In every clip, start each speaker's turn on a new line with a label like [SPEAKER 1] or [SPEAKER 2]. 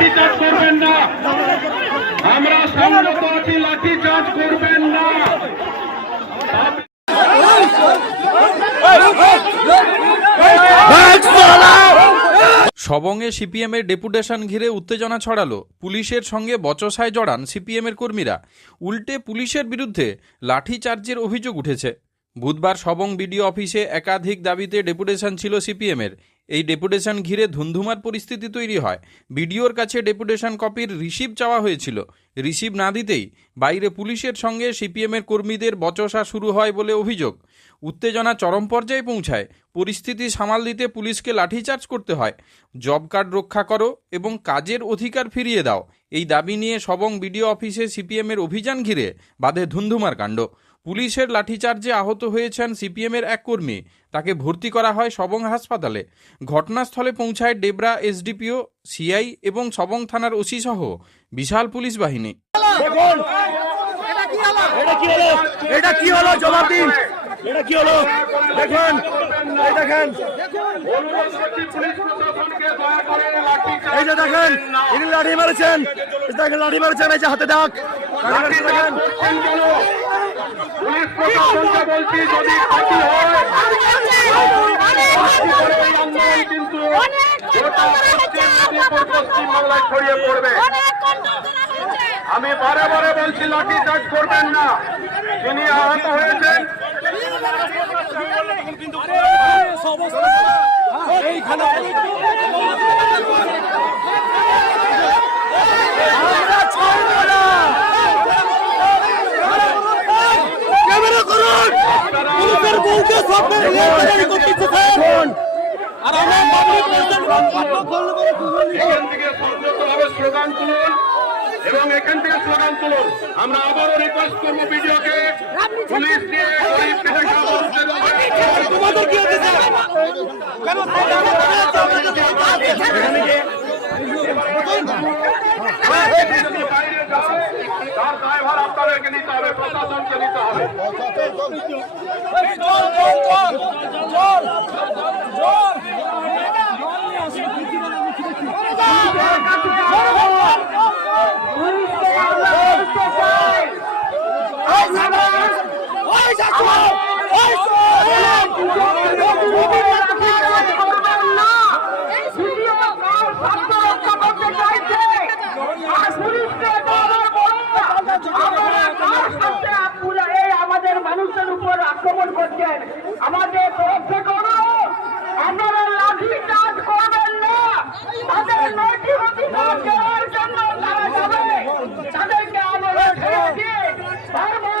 [SPEAKER 1] লাঠি চার্জ করবেন না। আমরা সংযত আছি, লাঠি চার্জ করবেন না।
[SPEAKER 2] সবংয়ে সিপিএমের ডেপুটেশন ঘিরে উত্তেজনা ছড়ালো। পুলিশের সঙ্গে বচসায় জড়ান সিপিএমের কর্মীরা। উল্টে পুলিশের বিরুদ্ধে লাঠিচার্জের অভিযোগ উঠেছে। বুধবার সবং বিডিও অফিসে একাধিক দাবিতে ডেপুটেশন ছিল সিপিএমের। এই ডেপুটেশন ঘিরে ধুন্ধুমার পরিস্থিতি তৈরি হয়। বিডিওর কাছে ডেপুটেশন কপির রিসিভ চাওয়া হয়েছিল। রিসিভ না দিতেই বাইরে পুলিশের সঙ্গে সিপিএমের কর্মীদের বচসা শুরু হয় বলে অভিযোগ। উত্তেজনা চরম পর্যায়ে পৌঁছায়। পরিস্থিতি সামাল দিতে পুলিশকে লাঠিচার্জ করতে হয়। জব কার্ড রক্ষা করো এবং কাজের অধিকার ফিরিয়ে দাও। এই দাবি নিয়ে সবং বিডিও অফিসে সিপিএমের অভিযান ঘিরে বাধে ধুন্ধুমার কাণ্ড। পুলিশের লাঠিচার্জে আহত হয়েছেন সিপিএমের এক কর্মী। তাকে ভর্তি করা হয় সবং হাসপাতালে। ঘটনাস্থলে পৌঁছায় ডেবরা এসডিপিও সিআই এবং সবং থানার ওসি সহ বিশাল পুলিশ বাহিনী।
[SPEAKER 3] এটা কি হলো? এটা কি হলো? জবাব দিন। এটা কি হলো? দেখুন। দেখেন।
[SPEAKER 1] অনুরোধ করছি পুলিশ প্রশাসনকে দয়া করে লাঠি
[SPEAKER 3] এই যে দেখেন ইনি লাঠি মারছেন। দেখেন লাঠি মারছেন। এই যে হাতে দাগ দেখেন।
[SPEAKER 1] প্রশাসনকে বলছি যদি ক্ষতি হয় কিন্তু গোটা পশ্চিম মেদিনীপুর পশ্চিম বাংলায় ছড়িয়ে পড়বে। আমি বারে বারে বলছি লাঠি চার্জ করবেন না। তিনি আহত হয়েছেন
[SPEAKER 3] ক্যামেরা আর আমরা পাবলিক
[SPEAKER 1] এখান থেকে সংযতভাবে স্লোগান তুলুন এবং এখান থেকে স্লোগান তুলুন আমরা আবারও রিকোয়েস্ট করব ভিডিওকে পুলিশ দিয়ে গরিব খেটে খাওয়া মানুষদের
[SPEAKER 3] তোমাদের কি হচ্ছে কেন
[SPEAKER 1] বাইরে যায়, তার দায়ভার আপনাদেরকে নিতে হবে প্রশাসনকে নিতে হবে
[SPEAKER 4] আমাদের মানুষের উপর আক্রমণ করছেন আমাদের তরফ থেকে অনুরোধ আপনারা লাঠি চার্জ করবেন না তাদের নৈতিক অধিকার দেওয়ার জন্য তারা যাবে তাদেরকে আমরা ছেড়ে দিয়ে বারবার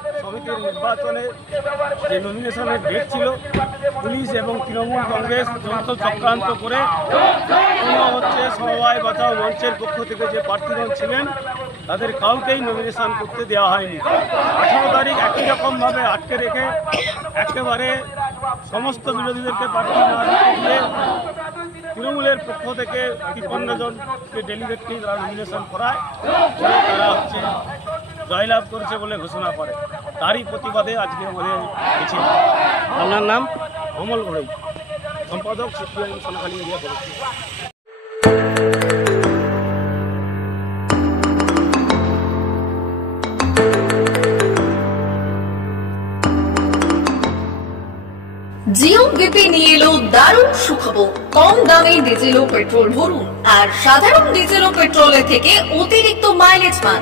[SPEAKER 3] সমিতির নির্বাচনে যে নমিনেশনের ডেট ছিল, পুলিশ এবং তৃণমূল কংগ্রেস যৌথ চক্রান্ত করে হচ্ছে সমবায় বাঁচাও মঞ্চের পক্ষ থেকে যে প্রার্থীগণ ছিলেন, তাদের কাউকেই নমিনেশন করতে দেওয়া হয়নি। আঠারো তারিখ একই রকমভাবে আটকে রেখে একেবারে সমস্ত বিরোধীদেরকে প্রার্থী দিতে তৃণমূলের পক্ষ থেকে তিপ্পান্ন জনকে ডেলিগেটকে তারা নমিনেশন করায় তারা হচ্ছে জয়লাভ করেছে বলে ঘোষণা করে। তারই প্রতিবাদে আজকে আমাদের মিছিল আপনার নাম? অমল ঘড়ই সম্পাদক সিপিআইএম সোনাখালী এরিয়া
[SPEAKER 5] জিও বিপি নিয়ে এলো দারুণ সুখবর। কম দামে ডিজেল ও পেট্রোল ভরুন। আর সাধারণ ডিজেল ও পেট্রোলের থেকে অতিরিক্ত মাইলেজ পান।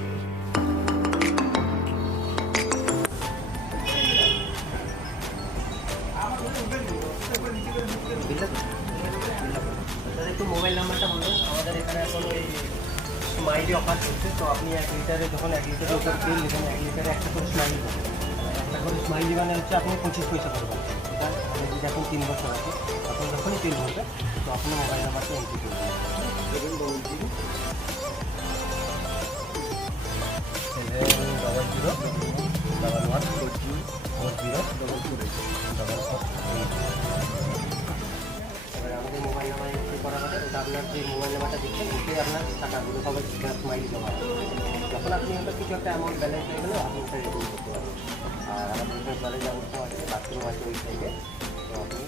[SPEAKER 6] smiley offer করছে, তো আপনি এক লিটারে যখন এক লিটারের উপর তেল নেবেন এক লিটারে একটা করে স্মাইলি একটা করে স্মাইলি মানে হচ্ছে আপনি পঁচিশ পয়সা পাবেন আপনি যদি এখন তিন বছর আছে তখন যখনই তেল ভরবেন তো আপনার মোবাইল নাম্বারটা এন্ট্রি করবেন আপনার টাকাগুলো সবাই গ্যাস মাইল জমা আপনি আমরা একটা অ্যামাউন্ট ব্যালেন্স হয়ে আপনি আর আমাদের এখানে আছে বাথরুম আছে ওই সাইডে তো আপনি